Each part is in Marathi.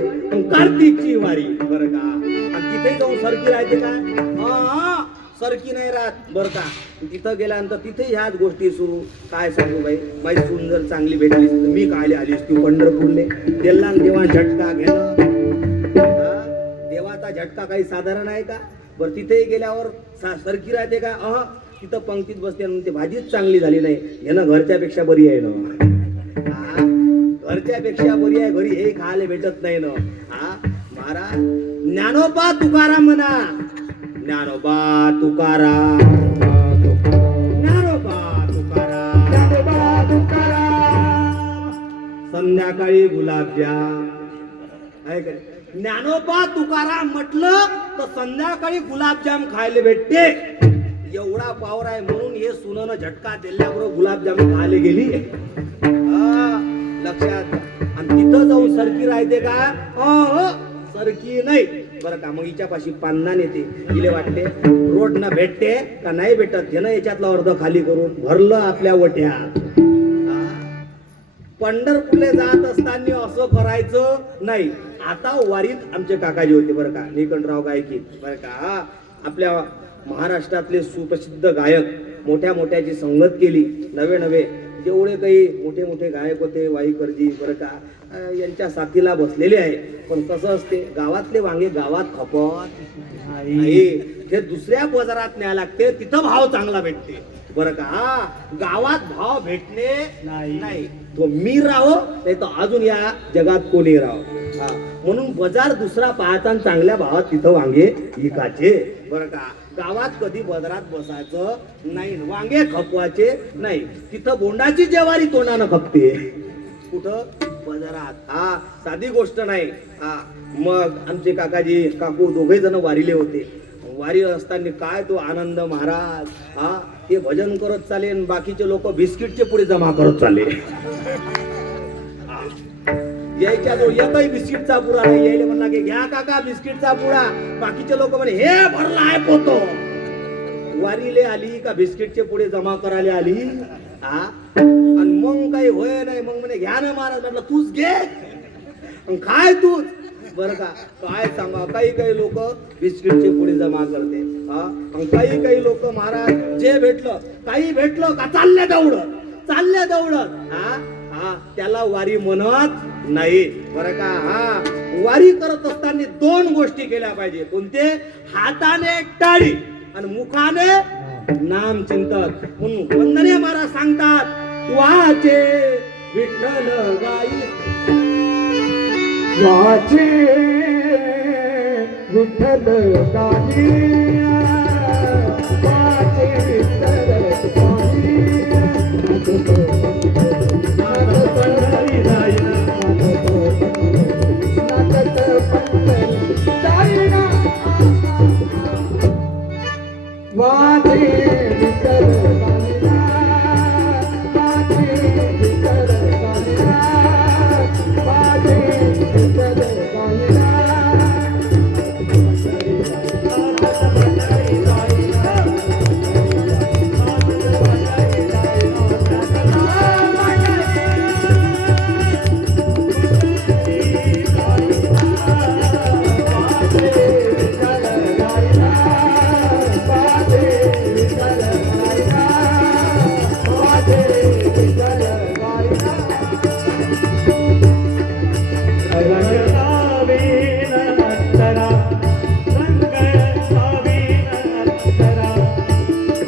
कार्तिकची वारी. बर का? तिथे जाऊन सरकी राहते का? हा सरकी नाही राहत. बर का? तिथं गेल्यानंतर तिथे ह्याच गोष्टी सुरू. काय सांगू बाई? बाई सुंदर चांगली भेटलीस मी काय आलीस तू पंढरपूरले? तेल्ला देवा झटका घेणं. देवाचा झटका काही साधारण आहे का? बरं तिथे गेल्यावर सरकी राहते का? अह तिथं पंक्तीत बसते आणि ते भाजीच चांगली झाली नाही. यानं घरच्यापेक्षा बरी आहे ना. घरच्यापेक्षा बरी आहे घरी हे खायला भेटत नाही ना. हा महाराज? ज्ञानोबा तुकाराम म्हणा. ज्ञानोबा तुकाराम. तुकाराम. संध्याकाळी गुलाबजाम आहे का ज्ञानोबा तुकाराम म्हटलं तर संध्याकाळी गुलाबजाम खायला भेटते. एवढा पावर आहे म्हणून हे सुननं झटका दिल्याबरोबर गुलाबजाम खायला गेली. लक्षात आणि तिथं जाऊन सरकी राहते का? सरकी नाही. बरं का मग हिच्यापाशी पान्ना नेते तिले वाटते रोड न भेटते का नाही भेटत? हे ना याच्यातला अर्ध खाली करून भरलं आपल्या वट्यात पंढरपूरला जात असताना असं करायचं नाही. आता वारीत आमचे काकाजी होते बरं का. निकंठराव गायकी बरं का. आपल्या महाराष्ट्रातले सुप्रसिद्ध गायक. मोठ्या मोठ्याची संगत केली नवे नवे जेवढे काही मोठे मोठे गायक होते वाईकरजी बरं का यांच्या साथीला बसलेले आहे. पण कसं असते गावातले वांगे गावात खपत नाही. ते दुसऱ्या बाजारात न्याय लागते तिथं भाव चांगला भेटते. बरं का हा गावात भाव भेटणे नाही. नाही. तो मी राहो नाही तर अजून या जगात कोणी राहो. हा. म्हणून बाजार दुसरा पाहता चांगल्या भावात तिथं वांगे विकायचे. बरं का गावात कधी बाजारात बसायचं नाही. वांगे खपवायचे नाही. तिथं बोंडाची जेवारी तोंडानं खपते. कुठं? बाजारात हा साधी गोष्ट नाही. हा मग आमचे काकाजी काकू दोघे जण वारीले होते. वारी असताना काय तो आनंद महाराज? हा ते भजन करत चालेल आणि बाकीचे लोक बिस्किटचे पुढे जमा करत चाले. यायच्या जो एकही बिस्किटचा पुडा नाही. यायला म्हणला की घ्या काका बिस्किटचा पुडा बाकीचे लोक म्हणे हे भरला आहे पोतो वारीले आली का बिस्किटचे पुढे जमा करायला आली? हा आणि मग काही होय नाही मग म्हणे घ्या ना महाराज. म्हटलं तूच घे. काय तूच? बरं का काय सांगा काही काही लोक बिस्किटचे पुढे जमा करते. हा काही काही लोक महाराज जे भेटलं काही भेटलं का? चालल्या दौडत. चालल्या दौडत. हा हा त्याला वारी म्हणत नाही. बरं का? हा. वारी करत असताना दोन गोष्टी केल्या पाहिजे. कोणते? हाताने टाळी आणि मुखाने नाम चिंतक म्हणून वंदने महाराज सांगतात वाचे विठ्ठल गाई. वाचे विठ्ठल गाई.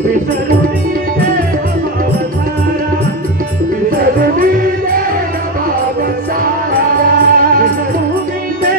پيسرو ني ته اما وسارا پيسرو ني ته